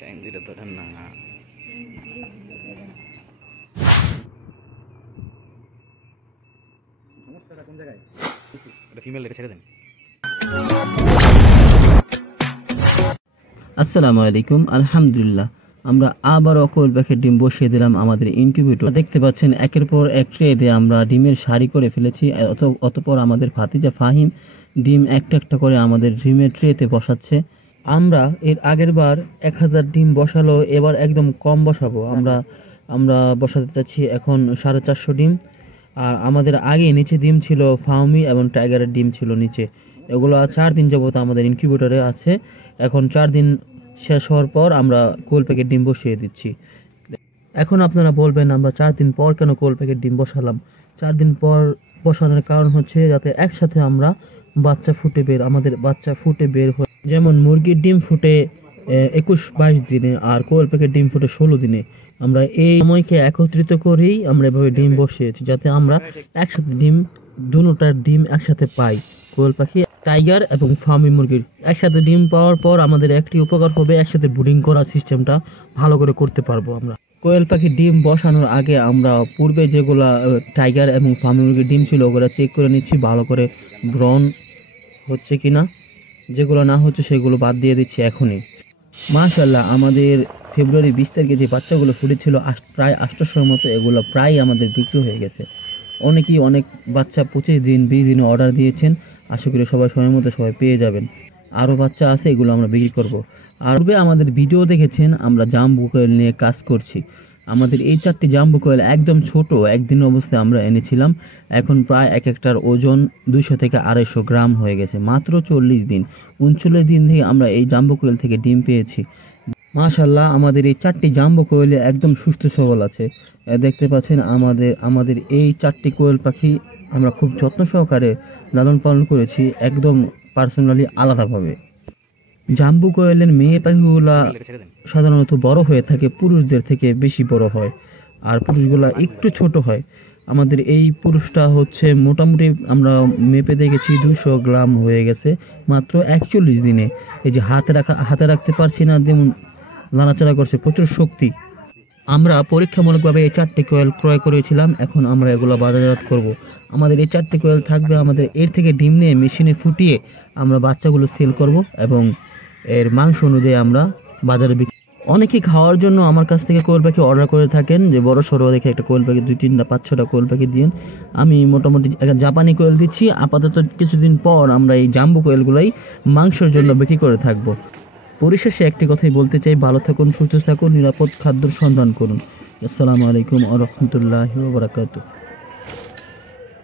Time দিলে ধরেন না কোন জায়গায় ফিমেল ছেড়ে দেন। আসসালামু আলাইকুম। আলহামদুলিল্লাহ, আমরা আবার কোয়েল পাখির ডিম বসিয়ে দিলাম আমাদের ইনকিউবেটর। দেখতে পাচ্ছেন একের পর এক ট্রে দিয়ে আমরা ডিমের সারি করে ফেলেছি। অতঃপর আমাদের ভাতিজা ফাহিম ডিম একটা একটা করে আমাদের ডিমের ট্রেতে বসাচ্ছে। আমরা এর আগের বার 1000 ডিম বসালো, এবার একদম কম বসাবো। আমরা বসাতে চাচ্ছি এখন 450 ডিম। আর আমাদের আগে নিচে ডিম ছিল ফাউমি এবং টাইগারের ডিম ছিল নিচে। এগুলো 4 দিন যাবত আমাদের ইনকিউবেটরে আছে। এখন 4 দিন শেষ হওয়ার পর আমরা কোয়েল পাখির ডিম বসিয়ে দিচ্ছি। এখন আপনারা বলবেন আমরা 4 দিন পর কেন কোয়েল পাখির ডিম বসালাম? 4 দিন পর বসানোর কারণ হচ্ছে যাতে একসাথে আমরা আমাদের বাচ্চা ফুটে বের হয়। যেমন মুরগির ডিম ফুটে 21-22 দিনে আর কোয়েল পাখির ডিম ফুটে 16 দিনে। আমরা এই সময়কে একত্রিত করেই আমরা এভাবে ডিম বসিয়েছি যাতে আমরা একসাথে দুটোটার ডিম একসাথে পাই। কোয়েল পাখি, টাইগার এবং ফার্মি মুরগির একসাথে ডিম পাওয়ার পর আমাদের একটি উপকার হবে, একসাথে ব্রিডিং করার সিস্টেমটা ভালো করে করতে পারবো আমরা। কোয়েল পাখির ডিম বসানোর আগে আমরা পূর্বে যেগুলা টাইগার এবং ফার্মি মুরগির ডিম ছিল ওগুলো চেক করে নিচ্ছি ভালো করে, ব্রন হচ্ছে কিনা। যেগুলো না হচ্ছে সেগুলো বাদ দিয়ে দিচ্ছি এখনই। মাশাআল্লাহ, আমাদের ফেব্রুয়ারি 20 তারিখে যে বাচ্চাগুলো ফুটেছিল প্রায় 800 মতো, এগুলো প্রায় আমাদের বিক্রি হয়ে গেছে। অনেকেই অনেক বাচ্চা 25 দিন 20 দিনে অর্ডার দিয়েছেন। আশা করি সবাই সময় মতো সবাই পেয়ে যাবেন। আরও বাচ্চা আছে, এগুলো আমরা বিক্রি করব। আর আমাদের ভিডিও দেখেছেন আমরা জাম্বু কোয়েল নিয়ে কাজ করছি। আমাদের এই 4টি জাম্বু কোয়েল একদম ছোট একদিন অবস্থায় আমরা এনেছিলাম। এখন প্রায় এক একটার ওজন 200 থেকে 250 গ্রাম হয়ে গেছে। মাত্র 40 দিন 39 দিন থেকে আমরা এই জাম্বু কোয়েল থেকে ডিম পেয়েছি। মাশাআল্লাহ, আমাদের এই 4টি জাম্বু কোয়েলে একদম সুস্থ সবল আছে। দেখতে পাচ্ছেন আমাদের এই 4টি কোয়েল পাখি আমরা খুব যত্ন সহকারে লালন পালন করেছি, একদম পার্সোনালি আলাদাভাবে। জাম্বু কোয়েলের মেয়ে পাখিগুলা সাধারণত বড় হয়ে থাকে, পুরুষদের থেকে বেশি বড় হয়, আর পুরুষগুলা একটু ছোট হয়। আমাদের এই পুরুষটা হচ্ছে মোটামুটি আমরা মেপে দেখেছি 200 গ্রাম হয়ে গেছে মাত্র 41 দিনে। এই যে হাতে রাখতে পারছি না, যেমন নাড়াচাড়া করছে, প্রচুর শক্তি। আমরা পরীক্ষামূলকভাবে এই 4টি কোয়েল ক্রয় করেছিলাম, এখন আমরা এগুলো বাজারজাত করব। আমাদের এই 4টি কোয়েল থাকবে, আমাদের এর থেকে ডিম নিয়ে মেশিনে ফুটিয়ে আমরা বাচ্চাগুলো সেল করব এবং এর মাংস অনুযায়ী আমরা বাজারে বিক্রি। অনেকেই খাওয়ার জন্য আমার কাছ থেকে কোয়েল পাখি অর্ডার করে থাকেন, যে বড় সড়ো দেখে একটা কোয়েল পাখি 2-3টা 5-6টা কোয়েল পাখি দিন। আমি মোটামুটি একটা জাপানি কোয়েল দিচ্ছি। আপাতত কিছুদিন পর আমরা এই জাম্বু কোয়েলগুলাই মাংসের জন্য বিক্রি করে থাকবো। পরিশেষে একটি কথাই বলতে চাই, ভালো থাকুন, সুস্থ থাকুন, নিরাপদ খাদ্যর সন্ধান করুন। আসসালামু আলাইকুম ওয়া রাহমাতুল্লাহি ওয়া বারাকাতুহু।